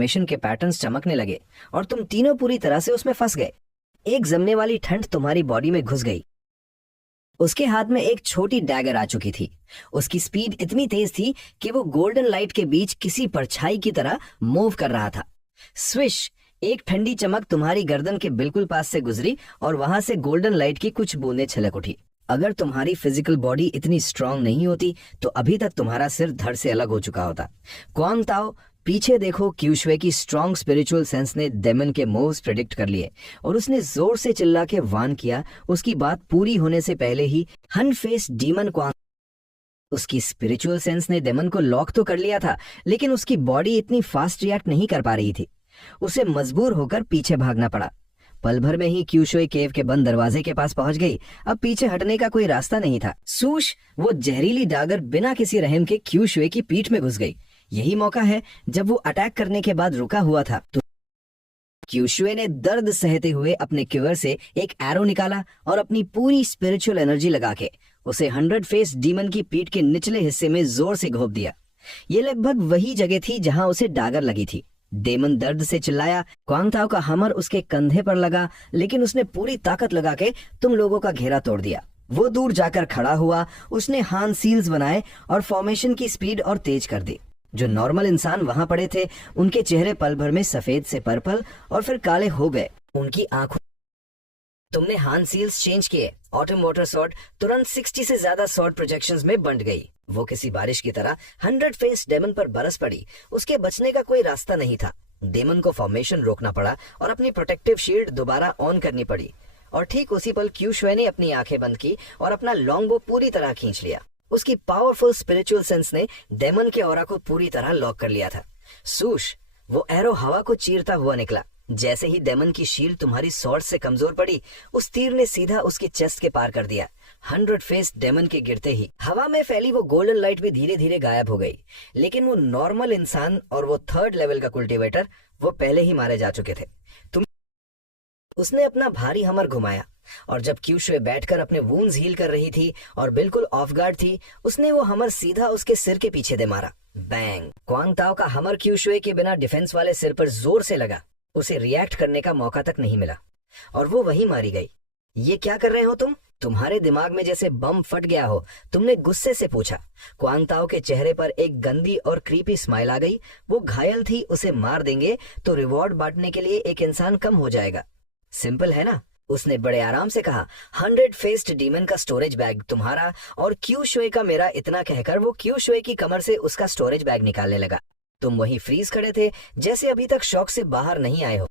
Mission के patterns चमकने लगे और तुम तीनों पूरी तरह से उसमें फंस गए। एक जमने वाली ठंड तुम्हारी बॉडी में घुस गई। उसके हाथ में एक छोटी डैगर आ चुकी थी। उसकी स्पीड इतनी तेज थी कि वो गोल्डन लाइट के बीच किसी परछाई की तरह मूव कर रहा था। स्विश, एक ठंडी चमक तुम्हारी गर्दन के बिल्कुल पास से गुजरी और वहां से गोल्डन लाइट की कुछ बूंदें छलक उठी। अगर तुम्हारी फिजिकल बॉडी इतनी स्ट्रांग नहीं होती तो अभी तक तुम्हारा सिर धड़ से अलग हो चुका होता। क्वांग ताओ, पीछे देखो। क्यूशुए की स्ट्रांग स्पिरिचुअल सेंस ने डेमन के मूव्स प्रेडिक्ट कर लिए और उसने जोर से चिल्ला के वार्न किया। उसकी बात पूरी होने से पहले ही हन फेस डीमन क्वांग, उसकी स्पिरिचुअल सेंस ने डेमन को लॉक तो कर लिया था, लेकिन उसकी बॉडी इतनी फास्ट रिएक्ट नहीं कर पा रही थी। उसे मजबूर होकर पीछे भागना पड़ा। पल भर में ही क्यूशुए केव के बंद दरवाजे के पास पहुंच गई। अब पीछे हटने का कोई रास्ता नहीं था। सूश, वो जहरीली डागर बिना किसी रहम के क्यूशुए की पीठ में घुस गई। यही मौका है जब वो अटैक करने के बाद रुका हुआ था तो क्यूशुए ने दर्द सहते हुए अपने क्यूअर से एक एरो निकाला और अपनी पूरी स्पिरिचुअल एनर्जी लगा के उसे 100 फेस डीमन की पीठ के निचले हिस्से में जोर से घोंप दिया। ये लगभग वही जगह थी जहां उसे डागर लगी थी। डेमन दर्द से चिल्लाया। क्वांग ताओ का हमर उसके कंधे पर लगा, लेकिन उसने पूरी ताकत लगा के तुम लोगों का घेरा तोड़ दिया। वो दूर जाकर खड़ा हुआ। उसने हान सील्स बनाए और फॉर्मेशन की स्पीड और तेज कर दी। जो नॉर्मल इंसान वहां पड़े थे उनके चेहरे पल भर में सफेद से पर्पल और फिर काले हो गए। उनकी आंखों, तुमने हान सील्स चेंज किए। ऑटम वाटर सॉर्ड तुरंत 60 से ज्यादा सॉर्ड प्रोजेक्शंस में बंट गई। वो किसी बारिश की तरह 100 फेस डेमन पर बरस पड़ी। उसके बचने का कोई रास्ता नहीं था। डेमन को फॉर्मेशन रोकना पड़ा और अपनी प्रोटेक्टिव शील्ड दोबारा ऑन करनी पड़ी। और ठीक उसी पल क्यूशुए ने अपनी आंखें बंद की और अपना लॉन्ग बो पूरी तरह खींच लिया। उसकी पावरफुल स्पिरिचुअल सेंस ने डेमन के ऑरा को पूरी तरह लॉक कर लिया था। सूश, वो एरो हवा को चीरता हुआ निकला। जैसे ही डेमन की शील्ड तुम्हारी सॉर्ड से कमजोर पड़ी, उस तीर ने सीधा उसके चेस्ट के पार कर दिया। 100 फेस डेमन के गिरते ही हवा में फैली वो गोल्डन लाइट भी धीरे धीरे गायब हो गई। लेकिन वो नॉर्मल इंसान और वो 3rd लेवल का कुल्टिवेटर, वो पहले ही मारे जा चुके थे। उसने अपना भारी हमर घुमाया और जब क्यूशुए बैठकर अपने वूंड्स हील कर रही थी और बिल्कुल ऑफ गार्ड थी, उसने वो हमर सीधा उसके सिर के पीछे दे मारा। बैंग! क्वांग ताओ का हमर क्यूशुए के बिना डिफेंस वाले सिर पर जोर से लगा। उसे रिएक्ट करने का मौका तक नहीं मिला और वो वहीं मारी गई। ये क्या कर रहे हो तुम? तुम्हारे दिमाग में जैसे बम फट गया हो, तुमने गुस्से से पूछा। क्वांग ताओ के चेहरे पर एक गंदी और क्रीपी स्माइल आ गई। वो घायल थी, उसे मार देंगे तो रिवॉर्ड बांटने के लिए एक इंसान कम हो जाएगा। सिंपल है ना? उसने बड़े आराम से कहा। 100 फेस्ड डीमन का स्टोरेज बैग तुम्हारा और क्यूशुए का मेरा, इतना कहकर वो क्यूशुए की कमर से उसका स्टोरेज बैग निकालने लगा। तुम वहीं फ्रीज खड़े थे, जैसे अभी तक शॉक से बाहर नहीं आए हो।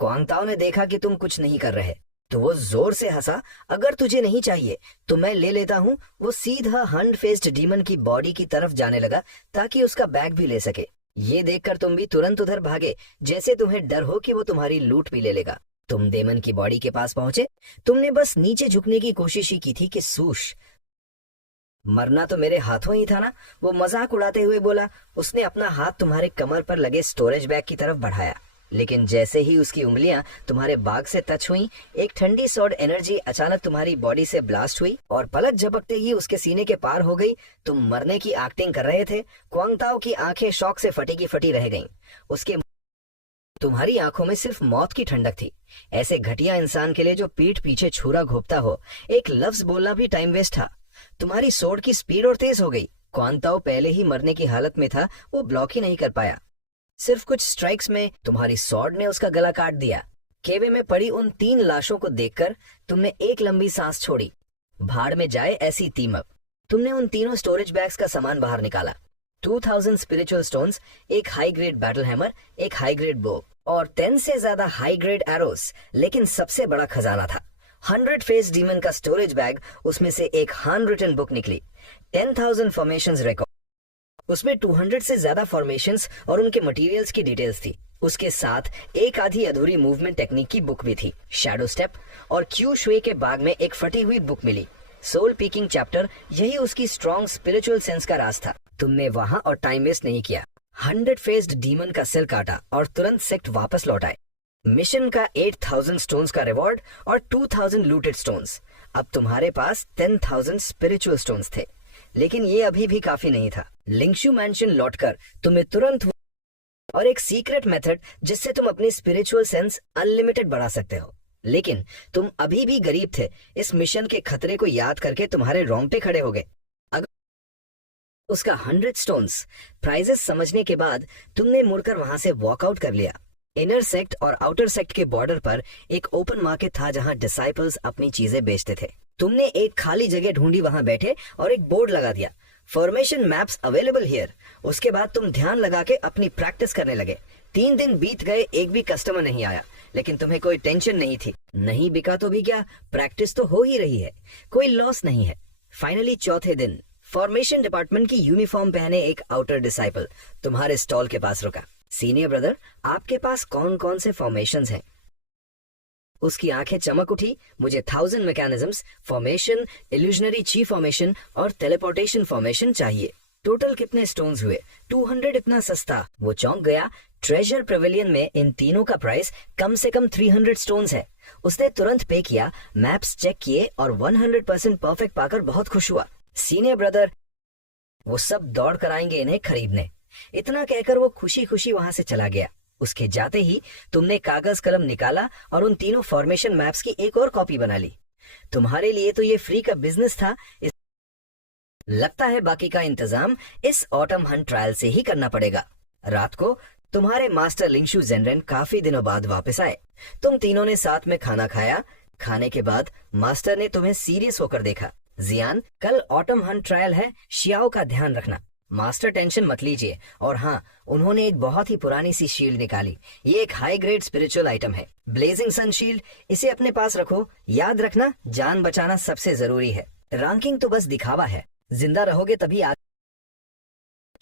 क्वांग ताओ ने देखा कि तुम कुछ नहीं कर रहे तो वो जोर से हंसा। अगर तुझे नहीं चाहिए तो मैं ले लेता हूँ। वो सीधा 100 फेस्ड डीमन की बॉडी की तरफ जाने लगा ताकि उसका बैग भी ले सके। ये देखकर तुम भी तुरंत उधर भागे, जैसे तुम्हें डर हो कि वो तुम्हारी लूट भी ले लेगा। तुम डेमन की बॉडी के पास पहुंचे। तुमने बस नीचे झुकने की कोशिश ही की थी कि सूश, मरना तो मेरे हाथों ही था ना, वो मजाक उड़ाते हुए बोला। उसने अपना हाथ तुम्हारे कमर पर लगे स्टोरेज बैग की तरफ बढ़ाया, लेकिन जैसे ही उसकी उंगलियां तुम्हारे बाग से टच हुई, एक ठंडी सॉर्ड एनर्जी अचानक तुम्हारी बॉडी से ब्लास्ट हुई और पलक झपकते ही उसके सीने के पार हो गई। तुम मरने की एक्टिंग कर रहे थे। क्वांग ताओ की आंखें शॉक से फटी की फटी रह गईं। उसके तुम्हारी आंखों में सिर्फ मौत की ठंडक थी। ऐसे घटिया इंसान के लिए जो पीठ पीछे छुरा घोंपता हो, एक लफ्ज बोलना भी टाइम वेस्ट था। तुम्हारी सोर्ड की स्पीड और तेज हो गई। क्वांग ताओ पहले ही मरने की हालत में था, वो ब्लॉक ही नहीं कर पाया। सिर्फ कुछ स्ट्राइक्स में तुम्हारी सॉर्ड ने उसका गला काट दिया। केवे में पड़ी उन 3 लाशों को देखकर तुमने एक लंबी सांस छोड़ी। भाड़ में जाए ऐसी तीमक। तुमने उन तीनों स्टोरेज बैग्स का सामान बाहर निकाला। 2000 स्पिरिचुअल स्टोन्स, एक हाई ग्रेड बैटल हैमर, एक हाई ग्रेड बो और 10 से ज्यादा हाई ग्रेड एरोस। लेकिन सबसे बड़ा खजाना था 100 फेस डीमन का स्टोरेज बैग। उसमें से एक हैंड रिटन बुक निकली, 10,000 फॉर्मेशंस रिकॉर्ड। उसमें 200 से ज्यादा फॉर्मेशंस और उनके मटेरियल्स की डिटेल्स थी। उसके साथ एक आधी अधूरी मूवमेंट टेक्निक की बुक भी थी, शैडो स्टेप। और क्यूशुए के बाग में एक फटी हुई बुक मिली, सोल पीकिंग चैप्टर। यही उसकी स्ट्रॉन्ग स्पिरिचुअल सेंस का राज था। तुमने वहां और टाइम वेस्ट नहीं किया। 100 फेस्ड डीमन का सेल काटा और तुरंत सेक्ट वापस लौट आए। मिशन का 8000 स्टोन्स का रिवॉर्ड और 2000 लूटेड स्टोन्स। अब तुम्हारे पास 10,000 स्पिरिचुअल स्टोन्स थे। लेकिन ये अभी भी काफी नहीं था। लिंगशु मैंशन लौटकर तुम्हें तुरंत और एक सीक्रेट मेथड जिससे तुम अपनी स्पिरिचुअल सेंस अनलिमिटेड बढ़ा सकते हो। लेकिन तुम अभी भी गरीब थे। इस मिशन के खतरे को याद करके तुम्हारे रोंगटे खड़े हो गए। अगर उसका 100 स्टोन्स प्राइजेस समझने के बाद तुमने मुड़कर वहां से वॉकआउट कर लिया। इनर सेक्ट और आउटर सेक्ट के बॉर्डर पर एक ओपन मार्केट था जहां डिसाइपल्स अपनी चीजें बेचते थे। तुमने एक खाली जगह ढूंढी, वहां बैठे और एक बोर्ड लगा दिया, फॉर्मेशन मैप्स अवेलेबल हियर। उसके बाद तुम ध्यान लगा के अपनी प्रैक्टिस करने लगे। 3 दिन बीत गए, एक भी कस्टमर नहीं आया, लेकिन तुम्हें कोई टेंशन नहीं थी। नहीं बिका तो भी क्या, प्रैक्टिस तो हो ही रही है, कोई लॉस नहीं है। फाइनली चौथे दिन फॉर्मेशन डिपार्टमेंट की यूनिफॉर्म पहने एक आउटर डिसाइपल तुम्हारे स्टॉल के पास रुका। सीनियर ब्रदर, आपके पास कौन कौन से फॉर्मेशंस हैं? उसकी आंखें चमक उठी। मुझे 1000 मैकेनिज्म्स, फॉर्मेशन, इल्यूजनरी ची फॉर्मेशन और टेलीपोर्टेशन फॉर्मेशन चाहिए। टोटल कितने स्टोन्स हुए? 200। इतना सस्ता? वो चौंक गया। ट्रेजर पेविलियन में इन तीनों का प्राइस कम से कम 300 स्टोन्स है। उसने तुरंत पे किया, मैप्स चेक किए और 100% परफेक्ट पाकर बहुत खुश हुआ। सीनियर ब्रदर, वो सब दौड़ कर आएंगे इन्हें खरीदने। इतना कहकर वो खुशी खुशी वहां से चला गया। उसके जाते ही तुमने कागज कलम निकाला और उन तीनों फॉर्मेशन मैप्स की एक और कॉपी बना ली। तुम्हारे लिए तो ये फ्री का बिजनेस था। लगता है बाकी का इंतजाम इस ऑटम हंट ट्रायल से ही करना पड़ेगा। रात को तुम्हारे मास्टर लिंगशु जेनरेन काफी दिनों बाद वापस आए। तुम तीनों ने साथ में खाना खाया। खाने के बाद मास्टर ने तुम्हें सीरियस होकर देखा। जियान, कल ऑटम हंट ट्रायल है, शियाओ का ध्यान रखना। मास्टर टेंशन मत लीजिए। और हाँ, उन्होंने एक बहुत ही पुरानी सी शील्ड निकाली। ये एक हाई ग्रेड स्पिरिचुअल आइटम है, ब्लेजिंग सन शील्ड। इसे अपने पास रखो। याद रखना, जान बचाना सबसे जरूरी है। रैंकिंग तो बस दिखावा है, जिंदा रहोगे तभी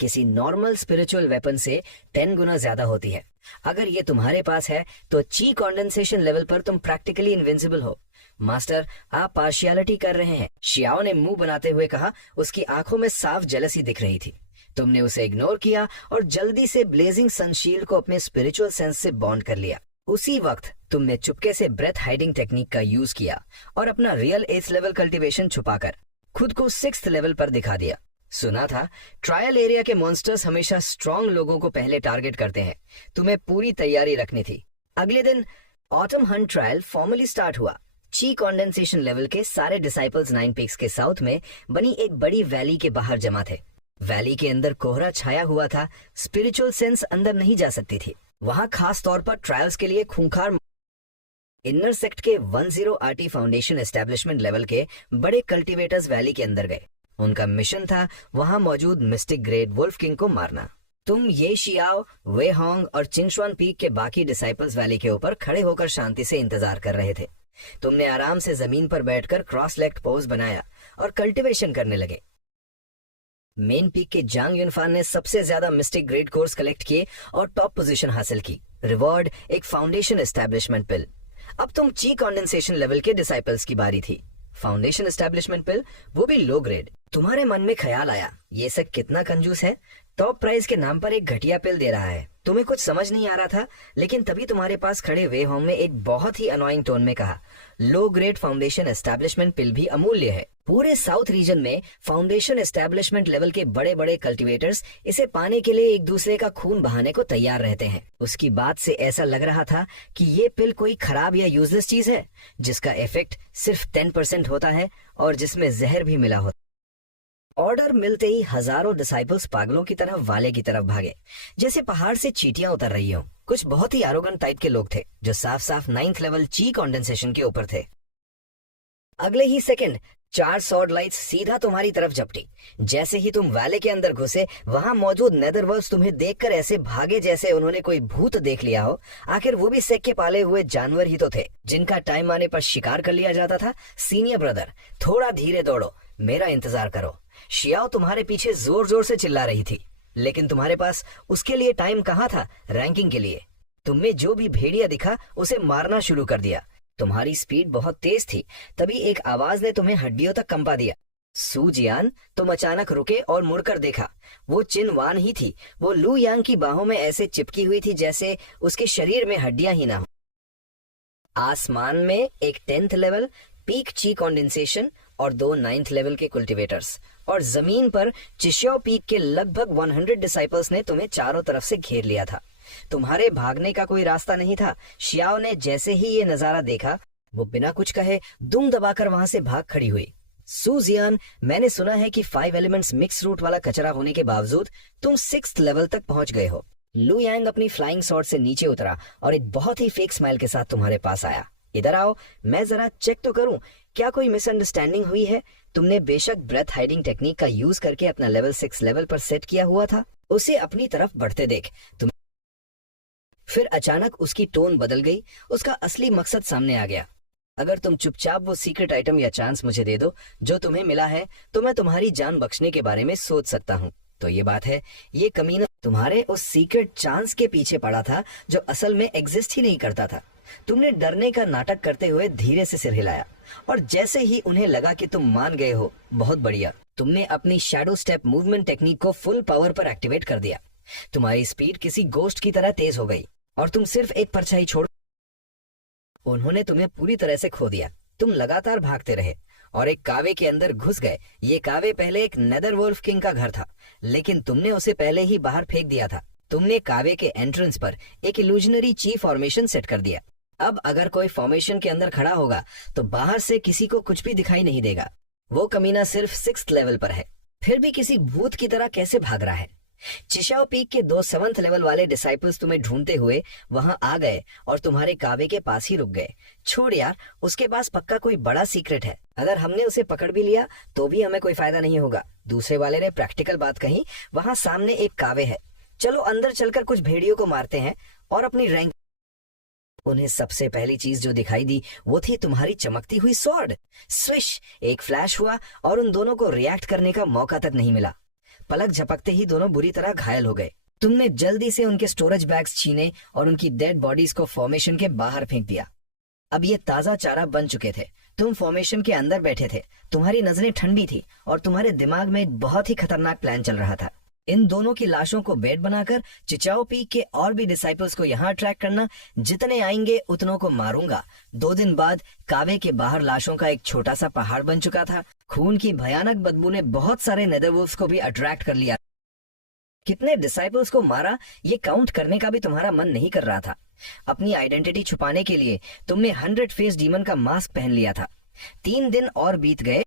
किसी नॉर्मल स्पिरिचुअल वेपन से 10 गुना ज्यादा होती है। अगर ये तुम्हारे पास है तो ची कंडेंसेशन लेवल पर तुम प्रैक्टिकली इनविंसिबल हो। मास्टर, आप पार्शियलिटी कर रहे हैं, शियाओ ने मुंह बनाते हुए कहा। उसकी आंखों में साफ जेलसी दिख रही थी। तुमने उसे इग्नोर किया और जल्दी से ब्लेजिंग सनशील्ड को अपने स्पिरिचुअल सेंस से बॉन्ड कर लिया। उसी वक्त तुमने चुपके से ब्रेथ हाइडिंग टेक्निक का यूज किया और अपना रियल 8th लेवल कल्टीवेशन छुपाकर खुद को 6th लेवल पर दिखा दिया। सुना था ट्रायल एरिया के मॉन्स्टर्स हमेशा स्ट्रॉन्ग लोगों को पहले टारगेट करते हैं। तुम्हें पूरी तैयारी रखनी थी। अगले दिन autumn Hunt trial formally start हुआ। ची कंडेंसेशन लेवल के सारे डिसाइपल्स 9 पीक्स के साउथ में बनी एक बड़ी वैली के बाहर जमा थे। वैली के अंदर कोहरा छाया हुआ था, स्पिरिचुअल सेंस अंदर नहीं जा सकती थी। वहां खास तौर पर ट्रायल्स के लिए खूंखार इनर सेक्ट के 10 आरटी फाउंडेशन एस्टेब्लिशमेंट लेवल के बड़े कल्टीवेटर्स वैली के अंदर गए। उनका मिशन था वहां मौजूद मिस्टिक ग्रेड वुल्फ किंग को मारना। तुम, ये शियाओ, वे होंग और चिंगशुआन पीक के बाकी डिसाइपल्स वैली के ऊपर खड़े होकर शांति से इंतजार कर रहे थे। तुमने आराम से जमीन पर बैठकर क्रॉस लेग्ड पोज बनाया और कल्टीवेशन करने लगे। मेन पीक के जांग युनफान ने सबसे ज्यादा मिस्टिक ग्रेड कोर्स कलेक्ट किए और टॉप पोजीशन हासिल की। रिवॉर्ड, एक फाउंडेशन एस्टेब्लिशमेंट पिल। अब तुम ची कंडेंसेशन लेवल के डिसाइपल्स की बारी थी। फाउंडेशन एस्टेब्लिशमेंट पिल, वो भी लो ग्रेड। तुम्हारे मन में ख्याल आया, ये सब कितना कंजूस है, टॉप प्राइस के नाम पर एक घटिया पिल दे रहा है। तुम्हें कुछ समझ नहीं आ रहा था, लेकिन तभी तुम्हारे पास खड़े वे होंग ने एक बहुत ही अनोइंग टोन में कहा, लो ग्रेड फाउंडेशन एस्टेब्लिशमेंट पिल भी अमूल्य है। पूरे साउथ रीजन में फाउंडेशन एस्टेब्लिशमेंट लेवल के बड़े बड़े कल्टीवेटर्स इसे पाने के लिए एक दूसरे का खून बहाने को तैयार रहते हैं। उसकी बात से ऐसा लग रहा था कि ये पिल कोई खराब या यूजलेस चीज है जिसका इफेक्ट सिर्फ 10% होता है और जिसमें जहर भी मिला होता। ऑर्डर मिलते ही हजारों डिसाइपल्स पागलों की तरह वाले की तरफ भागे, जैसे पहाड़ से चींटियां उतर रही हो। कुछ बहुत ही एरोगेंट टाइप के लोग थे जो साफ साफ 9th लेवल ची कंडेंसेशन के ऊपर थे। अगले ही सेकंड 4 सॉर्ड लाइट्स सीधा तुम्हारी तरफ झपटी। जैसे ही तुम वैले के अंदर घुसे, वहां मौजूद नेदरवर्ल्ड्स तुम्हें देखकर ऐसे भागे जैसे उन्होंने कोई भूत देख लिया हो। आखिर वो भी सेक के पाले हुए जानवर ही तो थे जिनका टाइम आने पर शिकार कर लिया जाता था। सीनियर ब्रदर, थोड़ा धीरे दौड़ो, मेरा इंतजार करो। शियाओ तुम्हारे पीछे जोर जोर से चिल्ला रही थी, लेकिन तुम्हारे पास उसके लिए टाइम कहाँ था रैंकिंग के लिए। तुमने जो भी भेड़िया दिखा उसे मारना शुरू कर दिया। तुम्हारी स्पीड बहुत तेज थी, तभी एक आवाज ने तुम्हें हड्डियों तक कंपा दिया। सू जियान, तुम अचानक रुके और मुड़कर देखा। वो चिन वान ही थी। वो लू यांग की बाहों में ऐसे चिपकी हुई थी जैसे उसके शरीर में हड्डियां ही ना हो। आसमान में एक 10th लेवल पीक ची कंडेंसेशन और 2 9th लेवल के कल्टीवेटर्स, और जमीन पर चिशियाओ पीक के लगभग 100 डिसाइपल्स ने तुम्हें चारों तरफ से घेर लिया था। तुम्हारे भागने का कोई रास्ता नहीं था। शियाओ ने जैसे ही ये नजारा देखा, वो बिना कुछ कहे दुम दबाकर वहां से भाग खड़ी हुई। सू जियान, मैंने सुना है कि 5 एलिमेंट्स मिक्स रूट वाला कचरा होने के बावजूद तुम 6th लेवल तक पहुंच गए हो। लू यांग अपनी फ्लाइंग स्वॉर्ड से नीचे उतरा और एक बहुत ही फेक स्माइल के साथ तुम्हारे पास आया। इधर आओ, मैं जरा चेक तो करूं, क्या कोई मिसअंडरस्टैंडिंग हुई है? तुमने बेशक ब्रेथ हाइडिंग टेक्निक का यूज करके अपना लेवल 6 लेवल पर सेट किया हुआ था। उसे अपनी तरफ बढ़ते देख तुम। फिर अचानक उसकी टोन बदल गई, उसका असली मकसद सामने आ गया। अगर तुम चुपचाप वो सीक्रेट आइटम या चांस मुझे दे दो जो तुम्हें मिला है, तो मैं तुम्हारी जान बख्शने के बारे में सोच सकता हूँ। तो ये बात है, ये कमीना तुम्हारे उस सीक्रेट चांस के पीछे पड़ा था जो असल में एग्जिस्ट ही नहीं करता था। तुमने डरने का नाटक करते हुए धीरे से सिर हिलाया, और जैसे ही उन्हें लगा कि तुम मान गए हो, बहुत बढ़िया, तुमने अपनी शैडो स्टेप मूवमेंट टेक्निक को फुल पावर पर एक्टिवेट कर दिया। तुम्हारी स्पीड किसी गोस्ट की तरह तेज हो गई और तुम सिर्फ एक परछाई छोड़, उन्होंने तुम्हें पूरी तरह से खो दिया। तुम लगातार भागते रहे और एक कावे के अंदर घुस गए। ये कावे पहले एक नेदरवोल्फ किंग का घर था, लेकिन तुमने उसे पहले ही बाहर फेंक दिया था। तुमने कावे के एंट्रेंस पर एक इल्यूजनरी ची फॉर्मेशन सेट कर दिया। अब अगर कोई फॉर्मेशन के अंदर खड़ा होगा तो बाहर से किसी को कुछ भी दिखाई नहीं देगा। वो कमीना सिर्फ 6th लेवल पर है, फिर भी किसी भूत की तरह कैसे भाग रहा है? चिशाओ पीक के 2 7th लेवल वाले डिसाइपल्स तुम्हें ढूंढते हुए वहां आ गए और तुम्हारे कावे के पास ही रुक गए। छोड़ यार, उसके पास पक्का कोई बड़ा सीक्रेट है। अगर हमने उसे पकड़ भी लिया तो भी हमें कोई फायदा नहीं होगा। दूसरे वाले ने प्रैक्टिकल बात कही। वहां सामने एक कावे है, चलो अंदर चलकर कुछ भेड़ियों को मारते हैं और अपनी रैंक। उन्हें सबसे पहली चीज जो दिखाई दी वो थी तुम्हारी चमकती हुई स्वॉर्ड। स्विश, एक फ्लैश हुआ और उन दोनों को रिएक्ट करने का मौका तक नहीं मिला। पलक झपकते ही दोनों बुरी तरह घायल हो गए। तुमने जल्दी से उनके स्टोरेज बैग्स छीने और उनकी डेड बॉडीज को फॉर्मेशन के बाहर फेंक दिया। अब ये ताजा चारा बन चुके थे। तुम फॉर्मेशन के अंदर बैठे थे, तुम्हारी नजरें ठंडी थी और तुम्हारे दिमाग में एक बहुत ही खतरनाक प्लान चल रहा था। इन दोनों की लाशों को बेड बनाकर चिचाओ पीक के और भी डिसाइपल्स को यहाँ ट्रैक करना। जितने आएंगे उतनों को मारूंगा। 2 दिन बाद कावे के बाहर लाशों का एक छोटा सा पहाड़ बन चुका था। खून की भयानक बदबू ने बहुत सारे नेदरवुल्फ्स को भी अट्रैक्ट कर लिया। कितने डिसाइपल्स को मारा ये काउंट करने का भी तुम्हारा मन नहीं कर रहा था। अपनी आइडेंटिटी छुपाने के लिए तुमने 100 फेस डीमन का मास्क पहन लिया था। 3 दिन और बीत गए।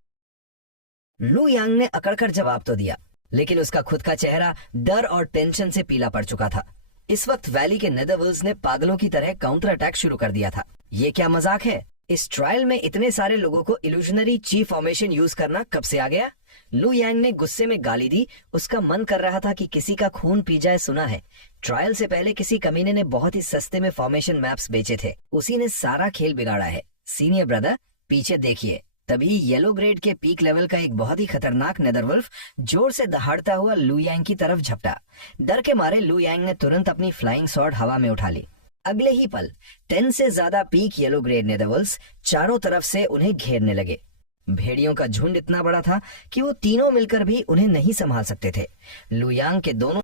लू यांग ने अकड़कर जवाब तो दिया, लेकिन उसका खुद का चेहरा डर और टेंशन से पीला पड़ चुका था। इस वक्त वैली के नेदरवुल्फ्स ने पागलों की तरह काउंटर अटैक शुरू कर दिया था। ये क्या मजाक है? इस ट्रायल में इतने सारे लोगों को इल्यूजनरी ची फॉर्मेशन यूज करना कब से आ गया? लू यांग ने गुस्से में गाली दी। उसका मन कर रहा था कि किसी का खून पी जाए। सुना है, ट्रायल से पहले किसी कमीने ने बहुत ही सस्ते में फॉर्मेशन मैप्स बेचे थे, उसी ने सारा खेल बिगाड़ा है। सीनियर ब्रदर, पीछे देखिए। तभी येलो ग्रेड के पीक लेवल का एक बहुत ही खतरनाक नेदरवुल्फ जोर से दहाड़ता हुआ लू यांग की तरफ झपटा। डर के मारे लू यांग ने तुरंत अपनी फ्लाइंग स्वॉर्ड हवा में उठा ली। अगले ही पल 10 से ज्यादा पीक येलो ग्रेड नेदरवुल्फ्स चारों तरफ से उन्हें घेरने लगे। भेड़ियों का झुंड इतना बड़ा था कि वो तीनों मिलकर भी उन्हें नहीं संभाल सकते थे। लू यांग के दोनों।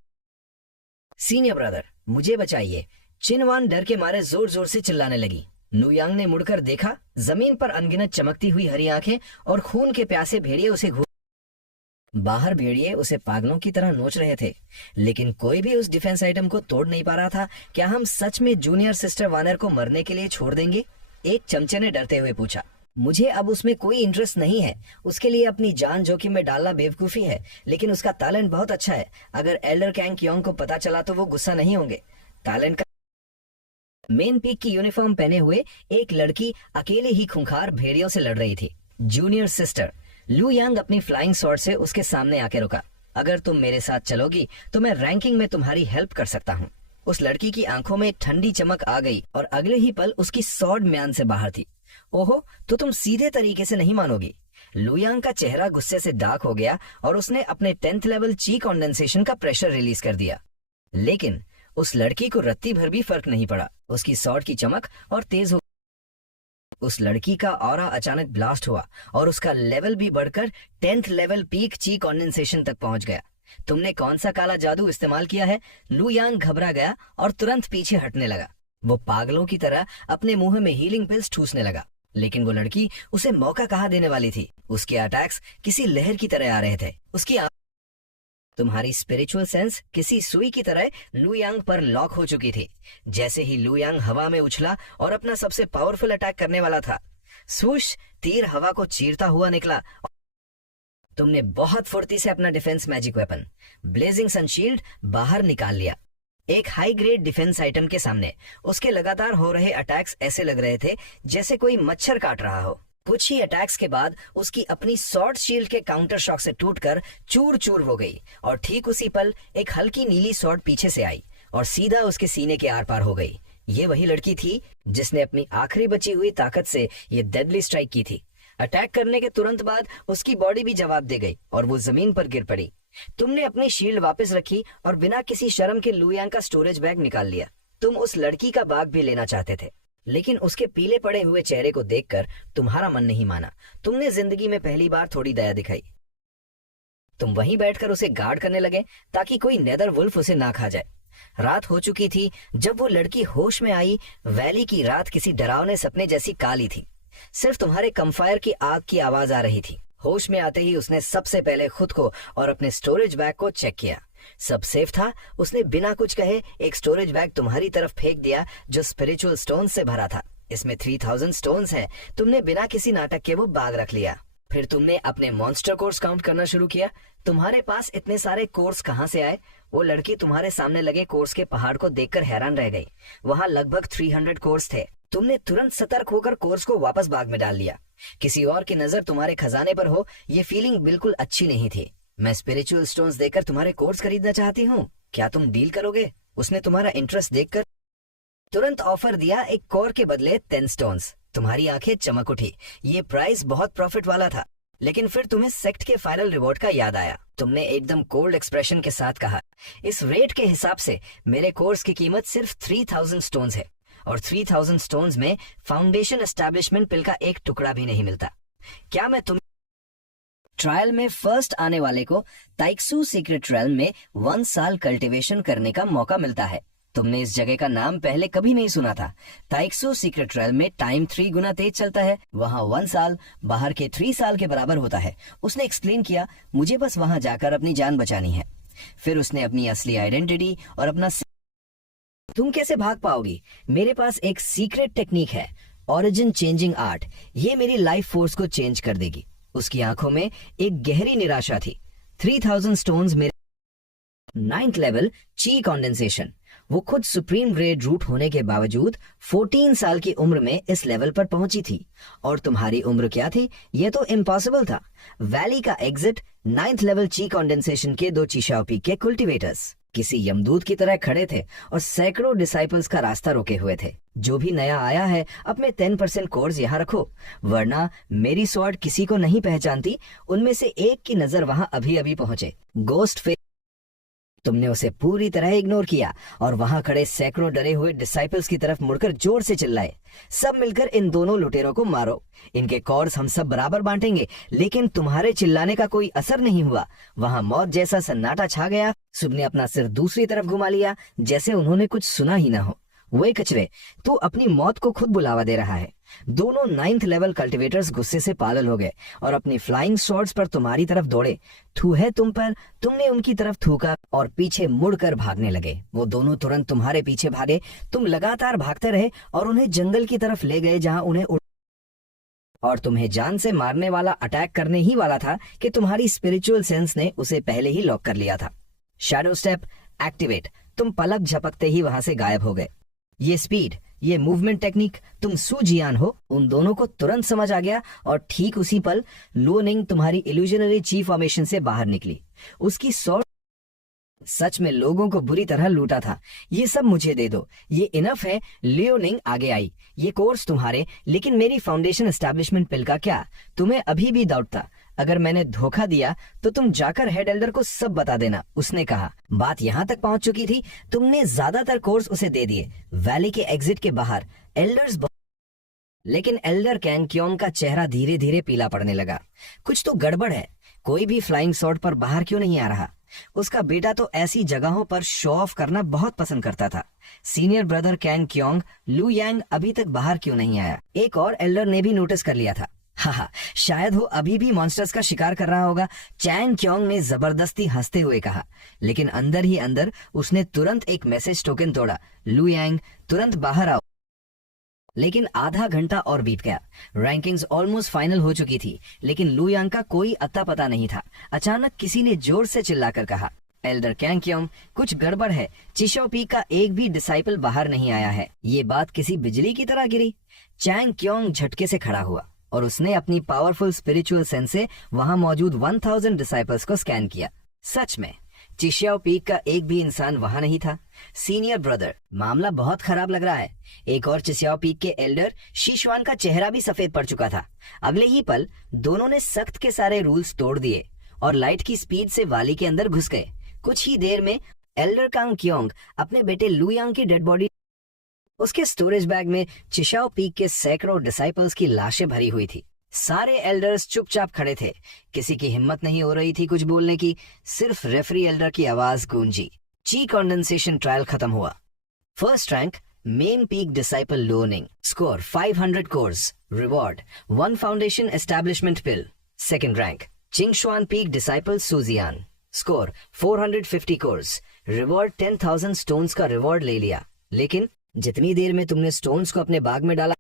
सीनियर ब्रदर, मुझे बचाइए। चिनवान डर के मारे जोर जोर से चिल्लाने लगी। लू यांग ने मुड़कर देखा, जमीन पर अनगिनत चमकती हुई हरी आंखें और खून के प्यासे भेड़िए उसे बाहर भेड़िए उसे पागलों की तरह नोच रहे थे, लेकिन कोई भी उस डिफेंस आइटम को तोड़ नहीं पा रहा था। क्या हम सच में जूनियर सिस्टर वानर को मरने के लिए छोड़ देंगे? एक चमचे ने डरते हुए पूछा। मुझे अब उसमें कोई इंटरेस्ट नहीं है। उसके लिए अपनी जान जोखिम में डालना बेवकूफी है, लेकिन उसका टैलेंट बहुत अच्छा है। अगर एल्डर कैंग योंग को पता चला तो वो गुस्सा नहीं होंगे। टैलेंट का मेन पीक की यूनिफॉर्म पहने हुए एक लड़की अकेले ही खूंखार भेड़ियों से लड़ रही थी। Junior sister. लू यांग अपनी फ्लाइंग स्वॉर्ड से उसके सामने आके रुका। अगर तुम मेरे साथ चलोगी तो मैं रैंकिंग में तुम्हारी हेल्प कर सकता हूँ। उस लड़की की आंखों में ठंडी चमक आ गई और अगले ही पल उसकी स्वॉर्ड म्यान से बाहर थी। ओहो, तो तुम सीधे तरीके से नहीं मानोगी। लू यांग का चेहरा गुस्से से डार्क हो गया और उसने अपने 10th लेवल ची कंडेंसेशन का प्रेशर रिलीज कर दिया। लेकिन उस लड़की को रत्ती भर भी फर्क नहीं पड़ा। उसकी स्वॉर्ड की चमक और तेज हो। उस लड़की का ऑरा अचानक ब्लास्ट हुआ और उसका लेवल भी बढ़कर 10th लेवल पीक ची कंडेंसेशन तक पहुंच गया। तुमने कौन सा काला जादू इस्तेमाल किया है? लू यांग घबरा गया और तुरंत पीछे हटने लगा। वो पागलों की तरह अपने मुंह में हीलिंग पिल्स ठूसने लगा, लेकिन वो लड़की उसे मौका कहाँ देने वाली थी। उसके अटैक्स किसी लहर की तरह आ रहे थे। उसकी तुम्हारी स्पिरिचुअल सेंस किसी सुई की तरह लू यांग पर लॉक हो चुकी थी। जैसे ही लू यांग हवा में उछला और अपना सबसे पावरफुल अटैक करने वाला था, स्वूश, तीर हवा को चीरता हुआ निकला। तुमने बहुत फुर्ती से अपना डिफेंस मैजिक वेपन ब्लेजिंग सनशील्ड बाहर निकाल लिया। एक हाई ग्रेड डिफेंस आइटम के सामने उसके लगातार हो रहे अटैक्स ऐसे लग रहे थे जैसे कोई मच्छर काट रहा हो। कुछ ही अटैक्स के बाद उसकी अपनी स्वॉर्ड शील्ड के काउंटर शॉक से टूटकर चूर चूर हो गई और ठीक उसी पल एक हल्की नीली स्वॉर्ड पीछे से आई और सीधा उसके सीने के आर पार हो गई। ये वही लड़की थी जिसने अपनी आखिरी बची हुई ताकत से ये डेडली स्ट्राइक की थी। अटैक करने के तुरंत बाद उसकी बॉडी भी जवाब दे गई और वो जमीन पर गिर पड़ी। तुमने अपनी शील्ड वापस रखी और बिना किसी शर्म के लू यांग का स्टोरेज बैग निकाल लिया। तुम उस लड़की का बाग भी लेना चाहते थे, लेकिन उसके पीले पड़े हुए चेहरे को देखकर तुम्हारा मन नहीं माना। तुमने जिंदगी में पहली बार थोड़ी दया दिखाई। तुम वहीं बैठकर उसे गार्ड करने लगे ताकि कोई नेदर वुल्फ उसे ना खा जाए। रात हो चुकी थी जब वो लड़की होश में आई। वैली की रात किसी डरावने सपने जैसी काली थी। सिर्फ तुम्हारे कम्फायर की आग की आवाज आ रही थी। होश में आते ही उसने सबसे पहले खुद को और अपने स्टोरेज बैग को चेक किया। सब सेफ था। उसने बिना कुछ कहे एक स्टोरेज बैग तुम्हारी तरफ फेंक दिया जो स्पिरिचुअल स्टोन से भरा था। इसमें 3000 स्टोन्स हैं। तुमने बिना किसी नाटक के वो बाग रख लिया। फिर तुमने अपने मॉन्स्टर कोर्स काउंट करना शुरू किया। तुम्हारे पास इतने सारे कोर्स कहाँ से आए? वो लड़की तुम्हारे सामने लगे कोर्स के पहाड़ को देखकर हैरान रह गई। वहाँ लगभग 300 कोर्स थे। तुमने तुरंत सतर्क होकर कोर्स को वापस बाग में डाल लिया। किसी और की नजर तुम्हारे खजाने पर हो, ये फीलिंग बिल्कुल अच्छी नहीं थी। मैं स्पिरिचुअल स्टोन्स देकर तुम्हारे कोर्स खरीदना चाहती हूँ, क्या तुम डील करोगे? उसने तुम्हारा इंटरेस्ट देखकर तुरंत ऑफर दिया, एक कोर के बदले 10 स्टोन्स। तुम्हारी आंखें चमक उठी। ये प्राइस बहुत प्रॉफिट वाला था। लेकिन फिर तुम्हें सेक्ट के फाइनल रिवॉर्ड का याद आया। तुमने एकदम कोल्ड एक्सप्रेशन के साथ कहा, इस रेट के हिसाब से मेरे कोर्स की कीमत सिर्फ 3000 स्टोन्स है और 3000 स्टोन्स में फाउंडेशन एस्टैब्लिशमेंट पिल का एक टुकड़ा भी नहीं मिलता। क्या मैं तुम ट्रायल में फर्स्ट आने वाले को ताइक्सू सीक्रेट रेल्म में 1 साल कल्टीवेशन करने का मौका मिलता है? तुमने इस जगह का नाम पहले कभी नहीं सुना था। ताइक्सू सीक्रेट रेल्म में टाइम 3 गुना तेज चलता है। वहाँ 1 साल बाहर के 3 साल के बराबर होता है। उसने एक्सप्लेन किया, मुझे बस वहाँ जाकर अपनी जान बचानी है। फिर उसने अपनी असली आइडेंटिटी और अपना तुम कैसे भाग पाओगी? मेरे पास एक सीक्रेट टेक्निक है, ओरिजिन चेंजिंग आर्ट। ये मेरी लाइफ फोर्स को चेंज कर देगी। उसकी आंखों में एक गहरी निराशा थी। 3000 स्टोन्स मेरे 9th लेवल ची कंडेंसेशन। वो खुद सुप्रीम ग्रेड रूट होने के बावजूद 14 साल की उम्र में इस लेवल पर पहुंची थी। और तुम्हारी उम्र क्या थी? ये तो इम्पॉसिबल था। वैली का एग्जिट 9th लेवल ची कंडेंसेशन के 2 चिशाओपी के कल्टीवेटर्स किसी यमदूत की तरह खड़े थे और सैकड़ों डिसाइपल्स का रास्ता रोके हुए थे। जो भी नया आया है, अपने 10% कोर्स यहाँ रखो, वरना मेरी स्वॉर्ड किसी को नहीं पहचानती। उनमें से एक की नजर वहाँ अभी अभी पहुंचे। Ghost face. तुमने उसे पूरी तरह इग्नोर किया और वहां खड़े सैकड़ों डरे हुए डिसाइपल्स की तरफ मुड़कर जोर से चिल्लाए, सब मिलकर इन दोनों लुटेरों को मारो। इनके कॉर्ड्स हम सब बराबर बांटेंगे। लेकिन तुम्हारे चिल्लाने का कोई असर नहीं हुआ। वहां मौत जैसा सन्नाटा छा गया। सबने अपना सिर दूसरी तरफ घुमा लिया जैसे उन्होंने कुछ सुना ही ना हो। वे कचरे, तू अपनी मौत को खुद बुलावा दे रहा है। दोनों 9th लेवल कल्टीवेटर्स गुस्से से पागल हो गए और अपनी फ्लाइंग स्वॉर्ड्स पर तुम्हारी तरफ दौड़े। थू है तुम पर। तुमने उनकी तरफ थूका और पीछे मुड़कर भागने लगे। वो दोनों तुरंत तुम्हारे पीछे भागे। तुम लगातार भागते रहे और उन्हें जंगल की तरफ ले गए जहां उन्हें और तुम्हें जान से मारने वाला अटैक करने ही वाला था कि तुम्हारी स्पिरिचुअल सेंस ने उसे पहले ही लॉक कर लिया था। Shadow step activate. तुम पलक झपकते ही वहां से गायब हो गए। ये स्पीड, ये मूवमेंट टेक्निक, तुम सुजियान हो। उन दोनों को तुरंत समझ आ गया और ठीक उसी पल लुओनिंग तुम्हारी इल्यूजनरी ची फॉर्मेशन से बाहर निकली। उसकी स्वॉर्ड सच में लोगों को बुरी तरह लूटा था। ये सब मुझे दे दो, ये इनफ है। लियोनिंग आगे आई। ये कोर्स तुम्हारे, लेकिन मेरी फाउंडेशन एस्टैब्लिशमेंट पिल का क्या? तुम्हें अभी भी डाउट था। अगर मैंने धोखा दिया तो तुम जाकर हेड एल्डर को सब बता देना, उसने कहा। बात यहाँ तक पहुंच चुकी थी, तुमने ज्यादातर कोर्स उसे दे दिए। वैली के एग्जिट के बाहर एल्डर्स लेकिन एल्डर कैन क्योंग का चेहरा धीरे धीरे पीला पड़ने लगा। कुछ तो गड़बड़ है। कोई भी फ्लाइंग सॉर्ड पर बाहर क्यों नहीं आ रहा? उसका बेटा तो ऐसी जगहों पर शो ऑफ करना बहुत पसंद करता था। सीनियर ब्रदर कैन क्योंग, लू यांग अभी तक बाहर क्यों नहीं आया? एक और एल्डर ने भी नोटिस कर लिया था। हाँ, शायद वो अभी भी मॉन्स्टर्स का शिकार कर रहा होगा, चैंग क्योंग ने जबरदस्ती हंसते हुए कहा। लेकिन अंदर ही अंदर उसने तुरंत एक मैसेज टोकन तोड़ा, लू यांग तुरंत बाहर आओ। लेकिन आधा घंटा और बीत गया। रैंकिंग्स ऑलमोस्ट फाइनल हो चुकी थी, लेकिन लू यांग का कोई अता पता नहीं था। अचानक किसी ने जोर से चिल्लाकर कहा, एल्डर कैंग क्योंग, कुछ गड़बड़ है, चिशो पीक का एक भी डिसाइपल बाहर नहीं आया है। ये बात किसी बिजली की तरह गिरी। चैंग क्योंग झटके से खड़ा हुआ और उसने अपनी पावरफुल स्पिरिचुअल सेंस से वहां मौजूद 1000 डिसाइपल्स को स्कैन किया। सच में चिशियाओ पीक का एक भी इंसान वहां नहीं था। सीनियर ब्रदर, मामला बहुत खराब लग रहा है। एक और चिशियाओ पीक के एल्डर शीशवान का चेहरा भी सफेद पड़ चुका था। अगले ही पल दोनों ने सख्त के सारे रूल्स तोड़ दिए और लाइट की स्पीड से वाली के अंदर घुस गए। कुछ ही देर में एल्डर कांग क्योंग अपने बेटे लू यांग की डेड बॉडी, उसके स्टोरेज बैग में चिशाओ पीक के सैकड़ों डिसाइपल्स की लाशें भरी हुई थी। सारे एल्डर्स चुपचाप खड़े थे, किसी की हिम्मत नहीं हो रही थी कुछ बोलने की। सिर्फ रेफरी एल्डर की आवाज गूंजी। ची कंडेंसेशन ट्रायल खत्म हुआ। First rank main peak disciple लोनिंग, score 500 course, reward 1 foundation establishment pill. Second rank चिंगशुआन पीक डिसाइपल सुजियान, स्कोर 450 कोर्स, रिवॉर्ड 10,000 स्टोन्स का रिवॉर्ड ले लिया। लेकिन जितनी देर में तुमने स्टोन्स को अपने बाग में डाला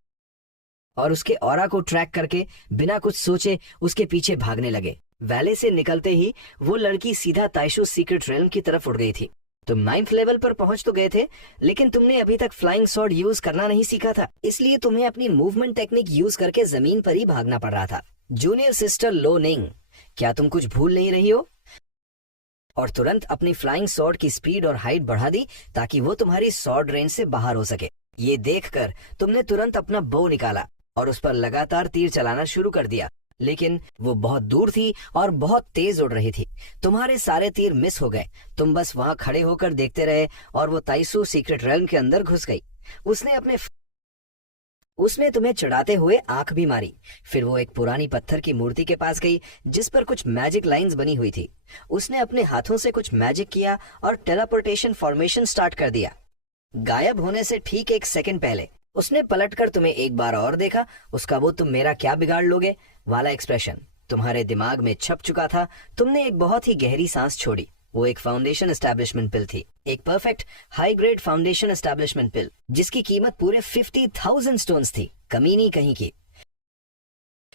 और उसके ऑरा को ट्रैक करके बिना कुछ सोचे उसके पीछे भागने लगे, वैले से निकलते ही वो लड़की सीधा ताइशू सीक्रेट रेल्म की तरफ उड़ गई थी। तुम 9th लेवल पर पहुंच तो गए थे, लेकिन तुमने अभी तक फ्लाइंग सॉर्ड यूज करना नहीं सीखा था, इसलिए तुम्हें अपनी मूवमेंट टेक्निक यूज करके जमीन पर ही भागना पड़ रहा था। जूनियर सिस्टर लो निंग, क्या तुम कुछ भूल नहीं रही हो? और तुरंत अपनी फ्लाइंग सॉर्ड की स्पीड और हाइट बढ़ा दी ताकि वो तुम्हारी सॉर्ड रेंज से बाहर हो सके। ये देखकर तुमने तुरंत अपना बो निकाला और उस पर लगातार तीर चलाना शुरू कर दिया, लेकिन वो बहुत दूर थी और बहुत तेज उड़ रही थी। तुम्हारे सारे तीर मिस हो गए। तुम बस वहां खड़े होकर देखते रहे और वो ताइसू सीक्रेट रेल्म के अंदर घुस गई। उसने तुम्हें चढ़ाते हुए आंख भी मारी। फिर वो एक पुरानी पत्थर की मूर्ति के पास गई जिस पर कुछ मैजिक लाइंस बनी हुई थी। उसने अपने हाथों से कुछ मैजिक किया और टेलीपोर्टेशन फॉर्मेशन स्टार्ट कर दिया। गायब होने से ठीक 1 सेकंड पहले उसने पलटकर तुम्हें एक बार और देखा। उसका वो तुम मेरा क्या बिगाड़ लोगे वाला एक्सप्रेशन तुम्हारे दिमाग में छप चुका था। तुमने एक बहुत ही गहरी सांस छोड़ी। वो एक फाउंडेशन एस्टैब्लिशमेंट पिल थी, एक perfect high grade foundation establishment pill जिसकी कीमत पूरे 50,000 स्टोन्स थी। कमी नहीं कहीं की।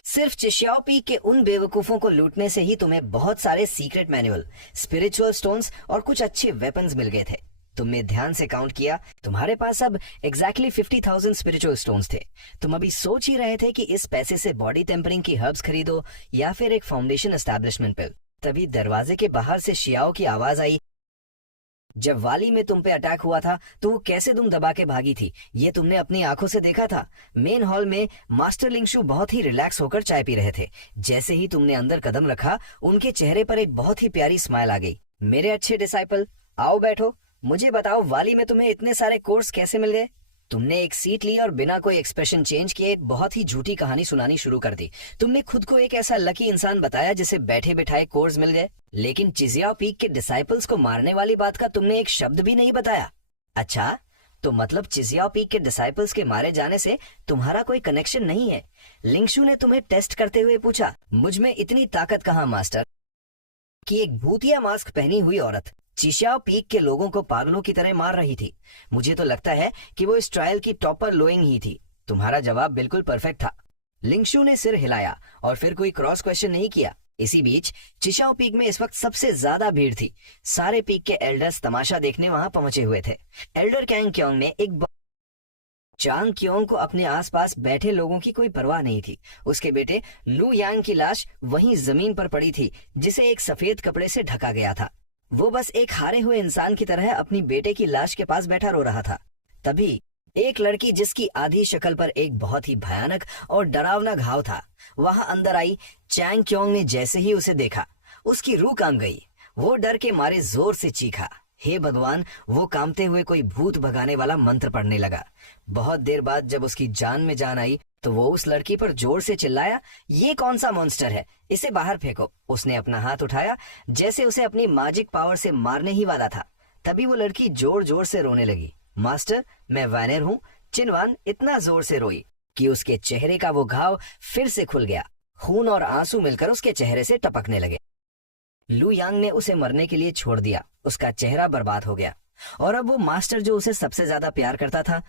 सिर्फ चिशियाओ पीक के उन बेवकूफों को लूटने से ही तुम्हें बहुत सारे सीक्रेट मैनुअल, स्पिरिचुअल स्टोन्स और कुछ अच्छे वेपन्स मिल गए थे। तुमने ध्यान से काउंट किया, तुम्हारे पास अब एग्जैक्टली 50,000 स्पिरिचुअल स्टोन्स थे। तुम अभी सोच ही रहे थे कि इस पैसे से बॉडी टेम्परिंग की हर्ब्स खरीदो या फिर एक फाउंडेशन एस्टैब्लिशमेंट पिल। तभी दरवाजे के बाहर से शियाओ की आवाज आई। जब वाली में तुम पे अटैक हुआ था तो वो कैसे तुम दबा के भागी थी, ये तुमने अपनी आंखों से देखा था। मेन हॉल में मास्टर लिंगशु बहुत ही रिलैक्स होकर चाय पी रहे थे। जैसे ही तुमने अंदर कदम रखा, उनके चेहरे पर एक बहुत ही प्यारी स्माइल आ गई। मेरे अच्छे डिसाइपल, आओ बैठो। मुझे बताओ, वाली में तुम्हें इतने सारे कोर्स कैसे मिल गए? तुमने एक सीट ली और बिना कोई एक्सप्रेशन चेंज किए एक बहुत ही झूठी कहानी सुनानी शुरू कर दी। तुमने खुद को एक ऐसा लकी इंसान बताया जिसे बैठे बिठाए कोर्स मिल गए, लेकिन चिजियाओ पीक के डिसाइपल्स को मारने वाली बात का तुमने एक शब्द भी नहीं बताया। अच्छा, तो मतलब चिजियाओ पीक के डिसाइपल्स के मारे जाने से तुम्हारा कोई कनेक्शन नहीं है? लिंगशु ने तुम्हें टेस्ट करते हुए पूछा। मुझ में इतनी ताकत कहाँ मास्टर कि एक भूतिया मास्क पहनी हुई औरत चिशियाओ पीक के लोगों को पागलों की तरह मार रही थी। मुझे तो लगता है कि वो इस ट्रायल की टॉपर लोइंग ही थी। तुम्हारा जवाब बिल्कुल परफेक्ट था। लिंगशु ने सिर हिलाया और फिर कोई क्रॉस क्वेश्चन नहीं किया। इसी बीच चिशियाओ पीक में इस वक्त सबसे ज्यादा भीड़ थी। सारे पीक के एल्डर्स तमाशा देखने वहां पहुंचे हुए थे। एल्डर कैंग क्योंग ने चांग क्योंग को अपने आसपास बैठे लोगों की कोई परवाह नहीं थी। उसके बेटे लू यांग की लाश वहीं जमीन पर पड़ी थी जिसे एक सफेद कपड़े से ढका गया था। वो बस एक हारे हुए इंसान की तरह अपनी बेटे की लाश के पास बैठा रो रहा था। तभी एक लड़की जिसकी आधी शक्ल पर एक बहुत ही भयानक और डरावना घाव था वहां अंदर आई। चैंग क्योंग ने जैसे ही उसे देखा, उसकी रूह कांप गई। वो डर के मारे जोर से चीखा। हे भगवान, वो कांपते हुए कोई भूत भगाने वाला मंत्र पढ़ने लगा। बहुत देर बाद जब उसकी जान में जान आई तो वो उस लड़की पर जोर से चिल्लाया, ये कौन सा मॉन्स्टर है, इसे बाहर फेंको। उसने अपना हाथ उठाया जैसे उसे अपनी मैजिक पावर से मारने ही वाला था। तभी वो लड़की जोर जोर से रोने लगी। मास्टर, मैं वाइनर हूँ। चिनवान इतना जोर से रोई कि उसके चेहरे का वो घाव फिर से खुल गया खून और आंसू मिलकर उसके चेहरे से टपकने लगे। लू यांग ने उसे मरने के लिए छोड़ दिया। उसका चेहरा बर्बाद हो गया और अब वो मास्टर जो उसे सबसे ज्यादा प्यार करता था